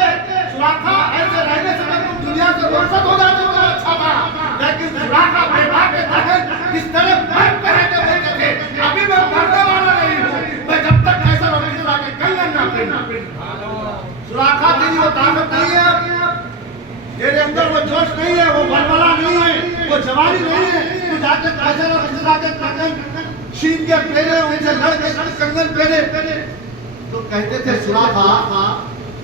سراقہ ایسے رہنے سے تم دنیا سے رخصت ہو جاتے تو اچھا تھا، لیکن سراقہ بیٹھا کے دہن اس طرح مرگ پہ رہتے بولتے تھے ابھی میں مرنے والا نہیں ہوں، میں جب تک قیصر اور کسریٰ کے کنگن نہ پہنوں۔ سراقہ تیری وہ طاقت نہیں ہے، تیرے اندر وہ جوش نہیں ہے، وہ بلبلہ نہیں ہے، وہ جوانی نہیں ہے، تو جا کے قیصر اور کسریٰ کے کنگن شین کے پہنے، ان سے لڑ کے کنگن پہنے۔ تو کہتے تھے سراقہ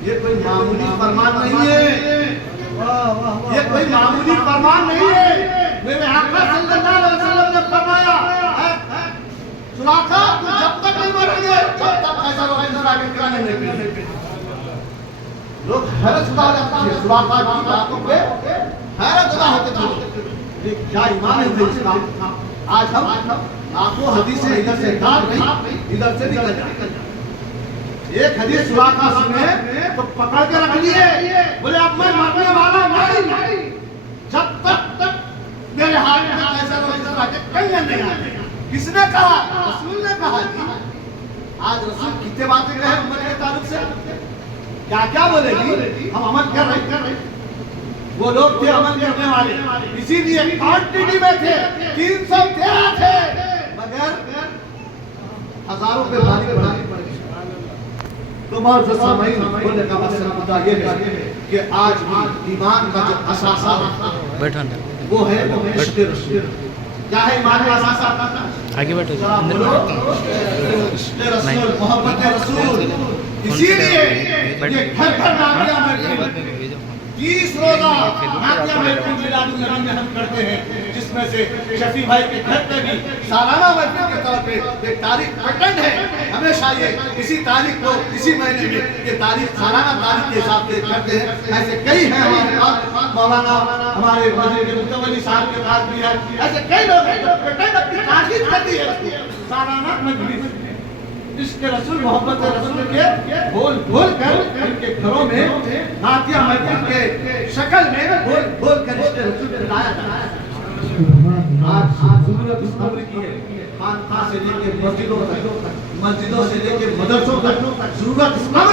یہ کوئی معمولی فرمان نہیں ہے، یہ کوئی معمولی فرمان نہیں ہے، میرے آقا صلی اللہ علیہ وسلم نے فرمایا سراقہ تو جب تک نہیں مریں گے جب تک قیصر اور کسریٰ کے کنگن نہیں پہنے۔ لوگ حیرت زدہ ہو جاتے ہیں سراقہ کی باتوں پہ، حیرت زدہ ہوتے تھے، کیا ایمان ہے اسلام۔ آج ہم آنکھوں حدیثیں ادھر سے ڈال نہیں، ادھر سے نکل جائیں۔ ایک حدیث سراقہ سنے تو پکڑ کے رکھ لیے، بولے اب میں مرنے والا نہیں جب تک میرے ہاتھ میں قیصر اور کسریٰ کے کنگن نہیں آتے۔ کس نے کہا؟ رسول نے کہا۔ آج رسول کتنے باتیں کہے عمر کے تعلق سے، کیا کیا بولے گی؟ ہم عمل کر رہے ہیں، وہ لوگ تھے عمل کرنے والے، اسی لیے کوانٹٹی میں تھے 313 تھے، مگر ہزاروں پہ بھاری بڑھانی پڑ گئی۔ تو معزز سامعین، بولنے کا مقصد مدعا یہ ہے کہ آج بھی ایمان کا جو اثاثہ وہ ہے عشق رسول۔ کیا ہے ایمان کا اثاثہ؟ آگے بیٹھو، عشق رسول، محبت رسول۔ اسی لیے یہ گھر گھر نعتیہ محفل 30 روزہ نعتیہ محفل میلاد النبی میں ہم کرتے ہیں، جس میں سے شفیع بھائی کے گھر پہ بھی سالانہ محفل کے طور پہ ایک تاریخ پیٹرن ہے، ہمیشہ یہ اسی تاریخ کو اسی مہینے میں یہ تاریخ سالانہ تاریخ کے حساب سے کرتے ہیں۔ ایسے کئی ہیں ہمارے پاس، مولانا ہمارے وزیر متولی صاحب کے پاس بھی ہے، ایسے کئی لوگ ہیں جو پیٹرن اپنی تاریخ کرتی ہے سالانہ مجلس، اس کے رسول محبت رسول کے بول بول کر ان کے گھروں میں نعتیہ محفل کے شکل میں بول بول کر اس کے رسول کو لایا جاتا ہے۔ آج ضرورت اس امر کی ہے، خانقاہ سے لے کے مسجدوں تک، مسجدوں سے لے کے مدرسوں تک ضرورت اس امر